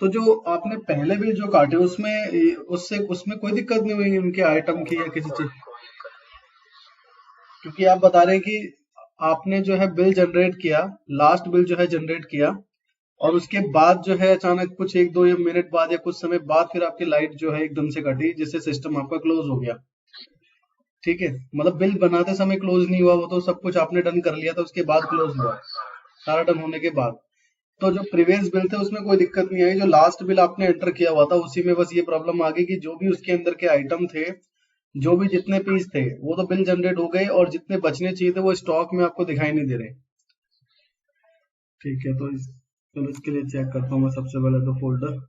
तो जो आपने पहले बिल जो काटे उसमें उससे उसमें कोई दिक्कत नहीं हुई उनके आइटम की या किसी चीज? क्योंकि आप बता रहे हैं कि आपने जो है बिल जनरेट किया, लास्ट बिल जो है जनरेट किया, और उसके बाद जो है अचानक कुछ एक दो या मिनट बाद या कुछ समय बाद फिर आपकी लाइट जो है एकदम से कटी, जिससे सिस्टम आपका क्लोज हो गया। ठीक है, मतलब बिल बनाते समय क्लोज नहीं हुआ, वो तो सब कुछ आपने डन कर लिया था, उसके बाद क्लोज हुआ, सारा डन होने के बाद। तो जो प्रीवियस बिल थे उसमें कोई दिक्कत नहीं आई, जो लास्ट बिल आपने एंटर किया हुआ था उसी में बस ये प्रॉब्लम आ गई कि जो भी उसके अंदर के आइटम थे, जो भी जितने पीस थे वो तो बिल जनरेट हो गए, और जितने बचने चाहिए थे वो स्टॉक में आपको दिखाई नहीं दे रहे। ठीक है, तो चलो इसके लिए चेक करता हूँ मैं सबसे पहले तो फोल्डर।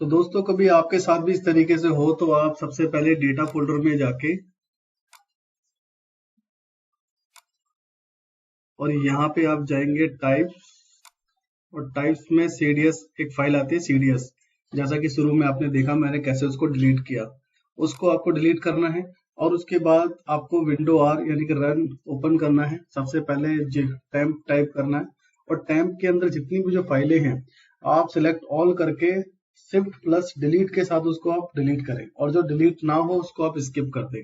तो दोस्तों कभी आपके साथ भी इस तरीके से हो तो आप सबसे पहले डेटा फोल्डर में जाके और यहाँ पे आप जाएंगे टाइप्स, और टाइप्स में सीडीएस एक फाइल आती है सीडीएस, जैसा कि शुरू में आपने देखा मैंने कैसे उसको डिलीट किया, उसको आपको डिलीट करना है। और उसके बाद आपको विंडो आर यानी कि रन ओपन करना है, सबसे पहले टेम्प टाइप करना है, और टेम्प के अंदर जितनी भी जो फाइलें हैं आप सिलेक्ट ऑल करके शिफ्ट प्लस डिलीट के साथ उसको आप डिलीट करें, और जो डिलीट ना हो उसको आप स्किप कर दें।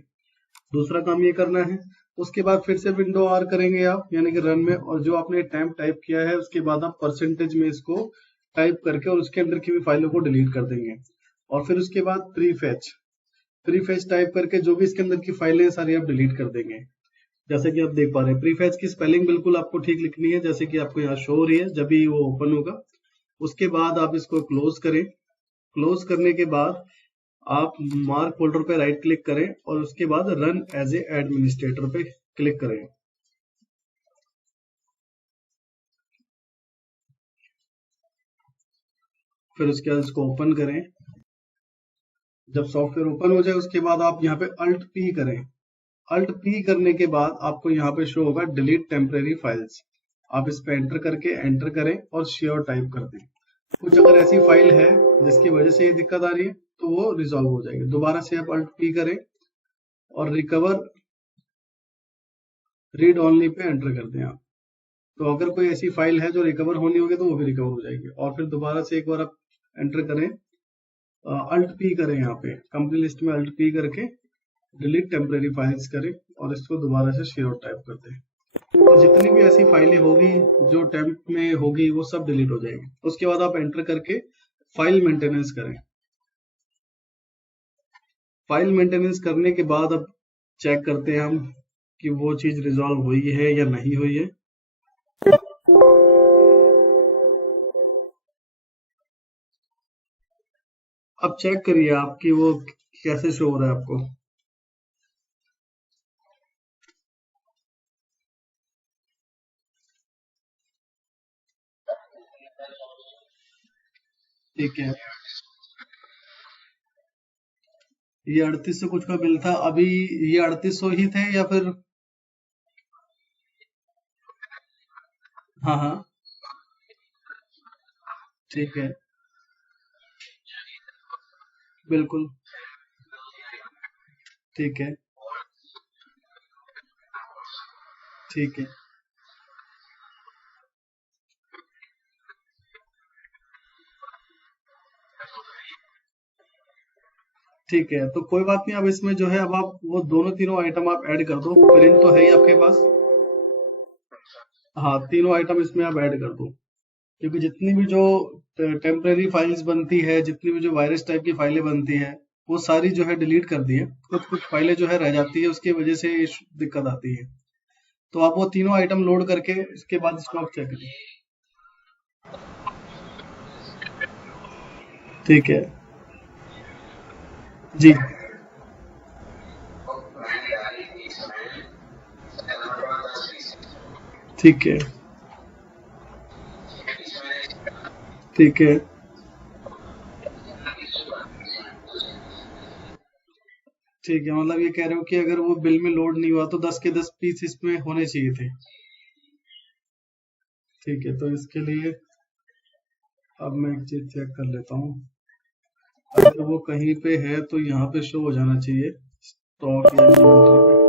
दूसरा काम ये करना है। उसके बाद फिर से विंडो आर करेंगे आप यानी कि रन में, और जो आपने टेम्प टाइप किया है उसके बाद आप परसेंटेज में इसको टाइप करके और उसके अंदर की भी फाइलों को डिलीट कर देंगे। और फिर उसके बाद प्रीफेच टाइप करके जो भी इसके अंदर की फाइलें सारी आप डिलीट कर देंगे। जैसे कि आप देख पा रहे हैं प्रीफेच की स्पेलिंग बिल्कुल आपको ठीक लिखनी है, जैसे कि आपको यहाँ शो हो रही है जब भी वो ओपन होगा। उसके बाद आप इसको क्लोज करें। क्लोज करने के बाद आप मार्क फोल्डर पे राइट क्लिक करें और उसके बाद रन एज ए एडमिनिस्ट्रेटर पे क्लिक करें। फिर उसके बाद इसको ओपन करें। जब सॉफ्टवेयर ओपन हो जाए उसके बाद आप यहाँ पे अल्ट पी करें। अल्ट पी करने के बाद आपको यहाँ पे शो होगा डिलीट टेम्परेरी फाइल्स। आप इस पे एंटर करें और श्योर टाइप कर दें। कुछ अगर ऐसी फाइल है जिसकी वजह से ये दिक्कत आ रही है तो वो रिजॉल्व हो जाएगी। दोबारा से आप अल्ट पी करें और recover read only pay enter कर दें आप। तो अगर कोई ऐसी फाइल है जो रिकवर होनी होगी तो वो भी रिकवर हो जाएगी। और फिर दोबारा से एक बार आप एंटर करें, अल्ट पी करें, यहाँ पे कंपनी लिस्ट में अल्ट पी करके डिलीट टेम्परेरी फाइल्स करें और इसको दोबारा से शेयर टाइप कर दें। तो जितनी भी ऐसी फाइलें होगी जो टेम्प में होगी वो सब डिलीट हो जाएगी। उसके बाद आप एंटर करके फाइल मेंटेनेंस करें। फाइल मेंटेनेंस करने के बाद अब चेक करते हैं हम कि वो चीज रिजॉल्व हुई है या नहीं हुई है। अब चेक करिए आपकी वो कैसे शो हो रहा है आपको। ठीक है, ये 3800 कुछ का बिल था अभी। ये 3800 ही थे या फिर? हाँ हाँ, ठीक है, बिल्कुल, ठीक है, ठीक है, ठीक है। तो कोई बात नहीं, अब इसमें जो है अब आप वो दोनों तीनों आइटम आप ऐड कर दो। प्रिंट तो है ही आपके पास। हाँ, तीनों आइटम इसमें आप ऐड कर दो, क्योंकि जितनी भी जो टेम्परेरी फाइल्स बनती है, जितनी भी जो वायरस टाइप की फाइलें बनती है, वो सारी जो है डिलीट कर दी है। कुछ कुछ फाइलें जो है रह जाती है, उसकी वजह से दिक्कत आती है। तो आप वो तीनों आइटम लोड करके इसके बाद इसको आप चेक करिए। ठीक है जी, ठीक है, ठीक है, ठीक है। मतलब ये कह रहे हो कि अगर वो बिल में लोड नहीं हुआ तो 10 के 10 पीस इसमें होने चाहिए थे। ठीक है, तो इसके लिए अब मैं एक चीज चेक कर लेता हूँ। अगर वो कहीं पे है तो यहाँ पे शो हो जाना चाहिए, स्टॉक या इन्वेंटरी पे।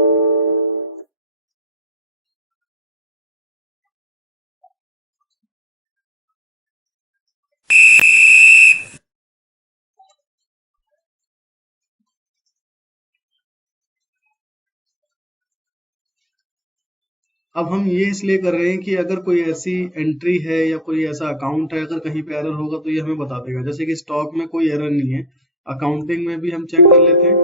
अब हम ये इसलिए कर रहे हैं कि अगर कोई ऐसी एंट्री है या कोई ऐसा अकाउंट है, अगर कहीं पे एरर होगा तो ये हमें बता देगा। जैसे कि स्टॉक में कोई एरर नहीं है, अकाउंटिंग में भी हम चेक कर लेते हैं,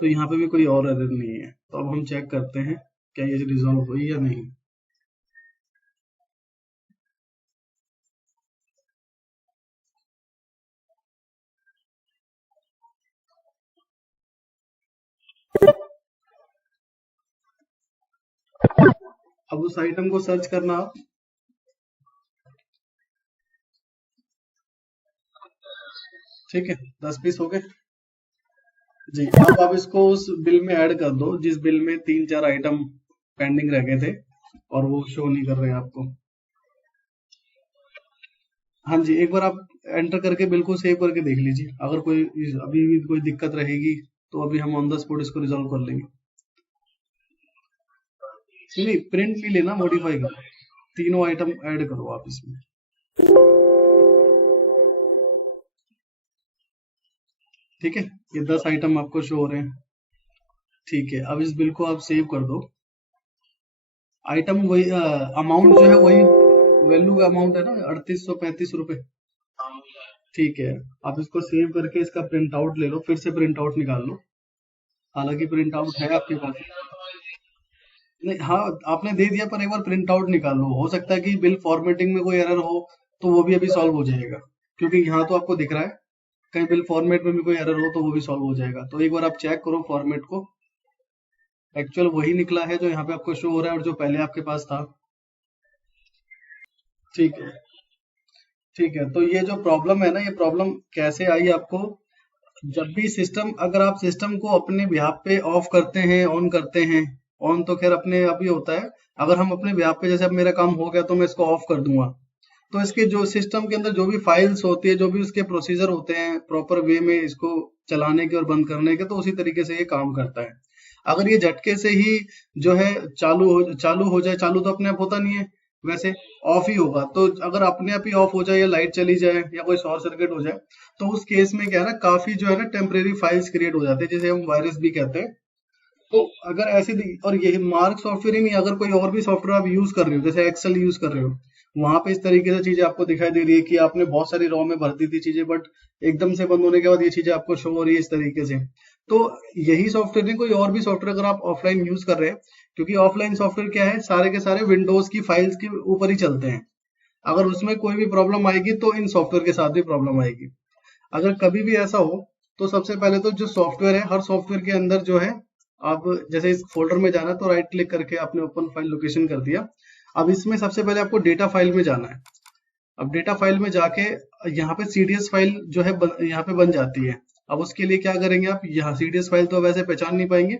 तो यहाँ पे भी कोई और एरर नहीं है। तो अब हम चेक करते हैं क्या ये रिजॉल्व हुई या नहीं। अब उस आइटम को सर्च करना आप। ठीक है, 10 पीस हो गए जी। अब आप इसको उस बिल में ऐड कर दो जिस बिल में 3-4 आइटम पेंडिंग रह गए थे और वो शो नहीं कर रहे हैं आपको। हाँ जी, एक बार आप एंटर करके बिल्कुल सेव करके देख लीजिए। अगर कोई अभी भी कोई दिक्कत रहेगी तो अभी हम ऑन द स्पॉट इसको रिजॉल्व कर लेंगे। नहीं, प्रिंट नहीं लेना, मॉडिफाई करो। तीनों आइटम ऐड करो आप इसमें। ठीक है, ये 10 आइटम आपको शो हो रहे हैं। ठीक है, अब इस बिल को आप सेव कर दो। आइटम वही, अमाउंट जो है वही वैल्यू का अमाउंट है ना, 3835 रुपए। ठीक है, आप इसको सेव करके इसका प्रिंट आउट ले लो, फिर से प्रिंट आउट निकाल लो। हालांकि प्रिंट आउट है आपके पास। नहीं, हाँ, आपने दे दिया पर एक बार प्रिंट आउट निकाल लो। हो सकता है कि बिल फॉर्मेटिंग में कोई एरर हो, तो वो भी अभी सॉल्व हो जाएगा, क्योंकि यहाँ तो आपको दिख रहा है। कहीं बिल फॉर्मेट में भी कोई एरर हो तो वो भी सॉल्व हो जाएगा। तो एक बार आप चेक करो फॉर्मेट को। एक्चुअल वही निकला है जो यहाँ पे आपको शो हो रहा है और जो पहले आपके पास था। ठीक है, ठीक है। तो ये जो प्रॉब्लम है ना, ये प्रॉब्लम कैसे आई आपको? जब भी सिस्टम, अगर आप सिस्टम को अपने बिहाफ पे ऑफ करते हैं, ऑन करते हैं, ऑन तो खैर अपने आप ही होता है। अगर हम अपने बिहाफ पे, जैसे अब मेरा काम हो गया तो मैं इसको ऑफ कर दूंगा, तो इसके जो सिस्टम के अंदर जो भी फाइल्स होती है, जो भी उसके प्रोसीजर होते हैं प्रॉपर वे में इसको चलाने के और बंद करने के, तो उसी तरीके से ये काम करता है। अगर ये झटके से ही जो है चालू हो जाए, चालू तो अपने आप होता नहीं है वैसे, ऑफ ही होगा। तो अगर अपने आप ही ऑफ हो जाए या लाइट चली जाए या कोई शॉर्ट सर्किट हो जाए, तो उस केस में क्या है ना, काफी जो है ना टेम्परेरी फाइल्स क्रिएट हो जाते हैं, जिसे हम वायरस भी कहते हैं। तो अगर और यही मार्क सॉफ्टवेयर ही नहीं, अगर कोई और भी सॉफ्टवेयर आप यूज कर रहे हो, जैसे एक्सेल यूज कर रहे हो, वहां पे इस तरीके से चीजें आपको दिखाई दे रही है कि आपने बहुत सारी रॉ में भर दी थी चीजें, बट एकदम से बंद होने के बाद ये चीजें आपको शो हो रही है इस तरीके से। तो यही सॉफ्टवेयर नहीं, कोई और भी सॉफ्टवेयर अगर आप ऑफलाइन यूज कर रहे हैं, क्योंकि ऑफलाइन सॉफ्टवेयर क्या है, सारे के सारे विंडोज की फाइल्स के ऊपर ही चलते हैं। अगर उसमें कोई भी प्रॉब्लम आएगी तो इन सॉफ्टवेयर के साथ भी प्रॉब्लम आएगी। अगर कभी भी ऐसा हो तो सबसे पहले तो जो सॉफ्टवेयर है, हर सॉफ्टवेयर के अंदर जो है, आप जैसे इस फोल्डर में जाना तो राइट क्लिक करके आपने ओपन फाइल लोकेशन कर दिया। अब इसमें सबसे पहले आपको डेटा फाइल में जाना है। अब डेटा फाइल में जाके यहाँ पे सीडीएस फाइल जो है यहाँ पे बन जाती है। अब उसके लिए क्या करेंगे, आप यहाँ सीडीएस फाइल तो वैसे पहचान नहीं पाएंगे,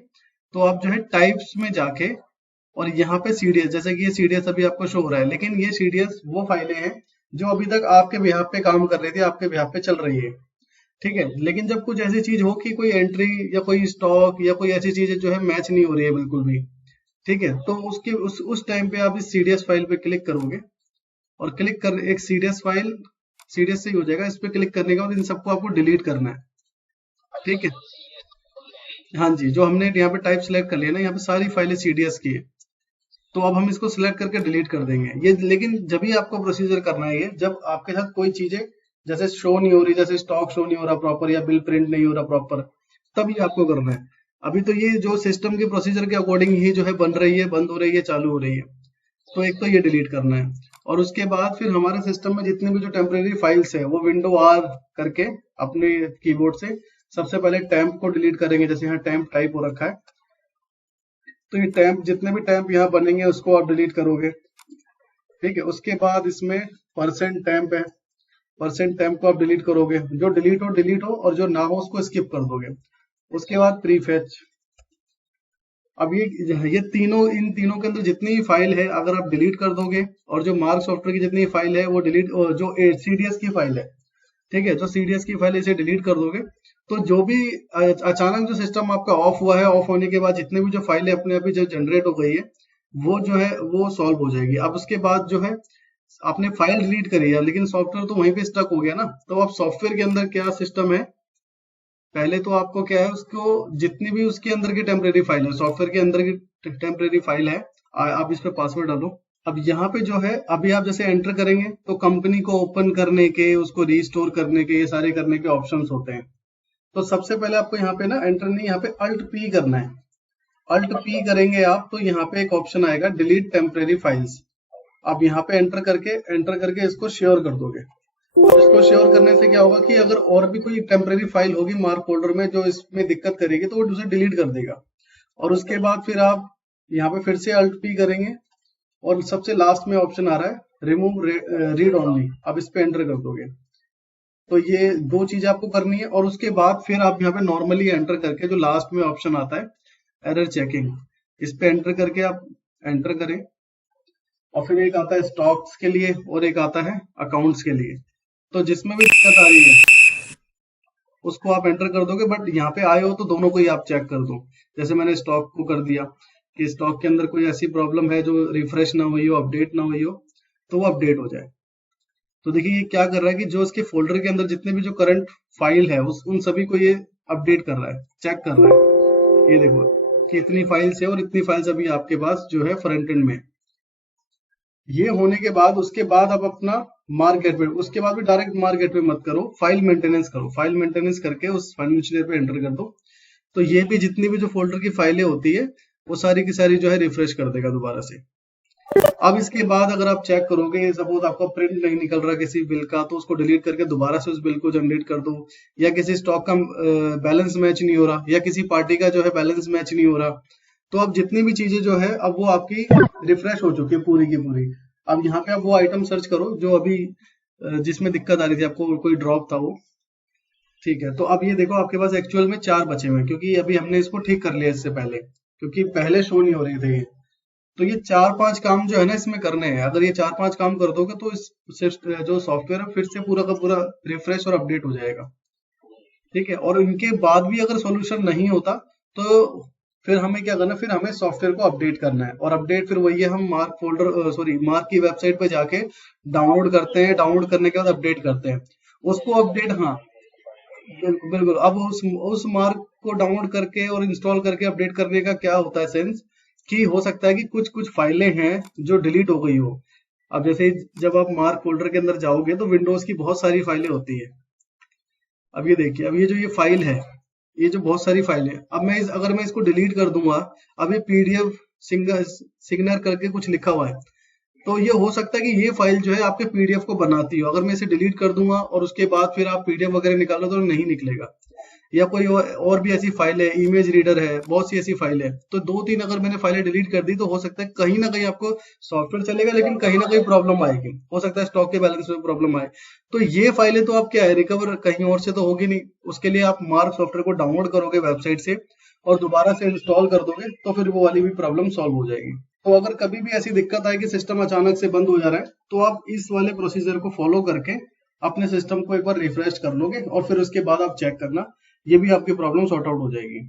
तो आप जो है टाइप्स में जाके और यहाँ पे सीडीएस, जैसे कि ये सीडीएस अभी आपको शो हो रहा है, लेकिन ये सीडीएस वो फाइलें हैं जो अभी तक आपके बिहाफ पे काम कर रही थी, आपके बिहाफ पे चल रही है। ठीक है, लेकिन जब कुछ ऐसी चीज हो कि कोई एंट्री या कोई स्टॉक या कोई ऐसी चीज जो है मैच नहीं हो रही है बिल्कुल भी, ठीक है, तो उसके उस टाइम पे आप इस सीडीएस फाइल पे क्लिक करोगे और क्लिक कर एक सीडीएस फाइल सीडीएस से ही हो जाएगा। इस पे क्लिक करने के बाद इन सबको आपको डिलीट करना है। ठीक है, हाँ जी, जो हमने यहाँ पे टाइप सेलेक्ट कर लिया ना, यहाँ पे सारी फाइलें सीडीएस की है, तो अब हम इसको सिलेक्ट करके डिलीट कर देंगे ये। लेकिन जब भी आपको प्रोसीजर करना है ये, जब आपके साथ कोई चीजें जैसे शो नहीं हो रही, जैसे स्टॉक शो नहीं हो रहा प्रॉपर या बिल प्रिंट नहीं हो रहा प्रॉपर, तभी आपको करना है। अभी तो ये जो सिस्टम के प्रोसीजर के अकॉर्डिंग ही जो है बन रही है, बंद हो रही है, चालू हो रही है। तो एक तो ये डिलीट करना है, और उसके बाद फिर हमारे सिस्टम में जितनी भी जो टेम्परेरी फाइल्स है वो विंडो आर करके अपने कीबोर्ड से सबसे पहले टैम्प को डिलीट करेंगे। जैसे यहाँ टैम्प टाइप हो रखा है, तो ये टैम्प जितने भी टैम्प यहाँ बनेंगे उसको आप डिलीट करोगे। ठीक है, उसके बाद इसमें परसेंट टैम्प है, परसेंट टैम्प को आप डिलीट करोगे। जो डिलीट हो और जो ना हो उसको स्किप कर दोगे। उसके बाद प्रीफेच। अब ये तीनों, इन तीनों के अंदर जितनी भी फाइल है अगर आप डिलीट कर दोगे, और जो मार्क सॉफ्टवेयर की जितनी फाइल है वो डिलीट, जो सीडीएस की फाइल है, ठीक है, जो सीडीएस की फाइल इसे डिलीट कर दोगे, तो जो भी अचानक जो सिस्टम आपका ऑफ हुआ है, ऑफ होने के बाद जितने भी जो फाइलें अपने आप ही जो जनरेट हो गई है वो जो है वो सॉल्व हो जाएगी। अब उसके बाद जो है आपने फाइल डिलीट करी है, लेकिन सॉफ्टवेयर तो वहीं पे स्टक हो गया ना। तो अब सॉफ्टवेयर के अंदर क्या सिस्टम है, पहले तो आपको क्या है, उसको जितनी भी उसके अंदर की टेम्परेरी फाइल है, सॉफ्टवेयर के अंदर की टेम्परेरी फाइल है, आप इस पे पासवर्ड डालो। अब यहाँ पे जो है अभी आप जैसे एंटर करेंगे तो कंपनी को ओपन करने के, उसको रिस्टोर करने के, ये सारे करने के ऑप्शंस होते हैं। तो सबसे पहले आपको यहाँ पे ना एंटर नहीं, यहाँ पे अल्ट पी करना है। अल्ट पी करेंगे आप तो यहाँ पे एक ऑप्शन आएगा डिलीट टेम्परेरी फाइल्स। आप यहाँ पे एंटर करके इसको श्योर कर दोगे। इसको श्योर करने से क्या होगा कि अगर और भी कोई टेम्परेरी फाइल होगी मार्क फोल्डर में जो इसमें दिक्कत करेगी तो वो उसे डिलीट कर देगा। और उसके बाद फिर आप यहाँ पे फिर से अल्ट पी करेंगे और सबसे लास्ट में ऑप्शन आ रहा है रिमूव रीड ओनली, आप इस पे एंटर कर दोगे। तो ये दो चीजें आपको करनी है। और उसके बाद फिर आप यहाँ पे नॉर्मली एंटर करके जो लास्ट में ऑप्शन आता है एरर चेकिंग, इस पे एंटर करके आप एंटर करें। और फिर एक आता है स्टॉक्स के लिए और एक आता है अकाउंट्स के लिए। तो जिसमें भी दिक्कत आ रही है उसको आप एंटर कर दोगे, बट यहाँ पे आए हो तो दोनों को ही आप चेक कर दो। जैसे मैंने स्टॉक को कर दिया कि स्टॉक के अंदर कोई ऐसी प्रॉब्लम है जो रिफ्रेश ना हुई हो, अपडेट ना हुई हो, तो वो अपडेट हो जाए। तो देखिए ये क्या कर रहा है कि जो इसके फोल्डर के अंदर जितने भी जो करंट फाइल है उन सभी को ये अपडेट कर रहा है, चेक कर रहा है। ये देखो कि इतनी फाइल्स है और इतनी फाइल्स अभी आपके पास जो है फ्रंट एंड में। ये होने के बाद उसके बाद आप अपना मार्केट पे, उसके बाद भी डायरेक्ट मार्केट पे मत करो, फाइल मेंटेनेंस करो। फाइल मेंटेनेंस करके उस फाइनेंशियल पे एंटर कर दो। तो ये भी जितनी भी जो फोल्डर की फाइलें होती है वो सारी की सारी जो है रिफ्रेश कर देगा दोबारा से। अब इसके बाद अगर आप चेक करोगे, सपोज आपका प्रिंट नहीं निकल रहा किसी बिल का, तो उसको डिलीट करके दोबारा से उस बिल को जनरेट कर दो। या किसी स्टॉक का बैलेंस मैच नहीं हो रहा, या किसी पार्टी का जो है बैलेंस मैच नहीं हो रहा, तो अब जितनी भी चीजें जो है अब वो आपकी रिफ्रेश हो चुकी है पूरी की पूरी। अब यहाँ पे आप वो आइटम सर्च करो जो अभी जिसमें दिक्कत आ रही थी आपको, कोई ड्रॉप था वो। ठीक है, तो अब ये देखो आपके पास एक्चुअल में 4 बचे हुए हैं, क्योंकि अभी हमने इसको ठीक कर लिया इससे पहले, क्योंकि पहले शो नहीं हो रहे थे ये। तो ये 4-5 काम जो है ना इसमें करने हैं। अगर ये 4-5 काम कर दोगे तो इस जो सॉफ्टवेयर है फिर से पूरा का पूरा रिफ्रेश और अपडेट हो जाएगा। ठीक है, और इनके बाद भी अगर सॉल्यूशन नहीं होता तो फिर हमें क्या करना है, फिर हमें सॉफ्टवेयर को अपडेट करना है। और अपडेट फिर वही है, हम मार्क की वेबसाइट पे जाके डाउनलोड करते हैं, डाउनलोड करने के बाद अपडेट करते हैं उसको। अपडेट, हाँ बिल्कुल बिल्कुल। अब उस मार्क को डाउनलोड करके और इंस्टॉल करके अपडेट करने का क्या होता है सेंस, कि हो सकता है कि कुछ कुछ फाइलें हैं जो डिलीट हो गई हो। अब जैसे जब आप मार्क फोल्डर के अंदर जाओगे तो विंडोज की बहुत सारी फाइलें होती है। अब ये देखिए, अब ये जो ये फाइल है, ये जो बहुत सारी फाइल है, अब मैं अगर मैं इसको डिलीट कर दूंगा, अब ये पीडीएफ सिग्नर करके कुछ लिखा हुआ है, तो ये हो सकता है कि ये फाइल जो है आपके पीडीएफ को बनाती हो। अगर मैं इसे डिलीट कर दूंगा और उसके बाद फिर आप पीडीएफ वगैरह निकालो तो नहीं निकलेगा। या कोई और भी ऐसी फाइल है, इमेज रीडर है, बहुत सी ऐसी फाइल है। तो 2-3 अगर मैंने फाइलें डिलीट कर दी तो हो सकता है कहीं ना कहीं आपको सॉफ्टवेयर चलेगा, लेकिन कहीं ना कहीं प्रॉब्लम आएगी। हो सकता है स्टॉक के बैलेंस में प्रॉब्लम आए। तो ये फाइलें तो आप क्या है, रिकवर कहीं और से तो होगी नहीं। उसके लिए आप मार्क सॉफ्टवेयर को डाउनलोड करोगे वेबसाइट से और दोबारा से इंस्टॉल कर दोगे तो फिर वो वाली भी प्रॉब्लम सॉल्व हो जाएगी। तो अगर कभी भी ऐसी दिक्कत आए कि सिस्टम अचानक से बंद हो जा रहा है, तो आप इस वाले प्रोसीजर को फॉलो करके अपने सिस्टम को एक बार रिफ्रेश कर लोगे और फिर उसके बाद आप चेक करना, ये भी आपकी प्रॉब्लम सॉर्ट आउट हो जाएगी।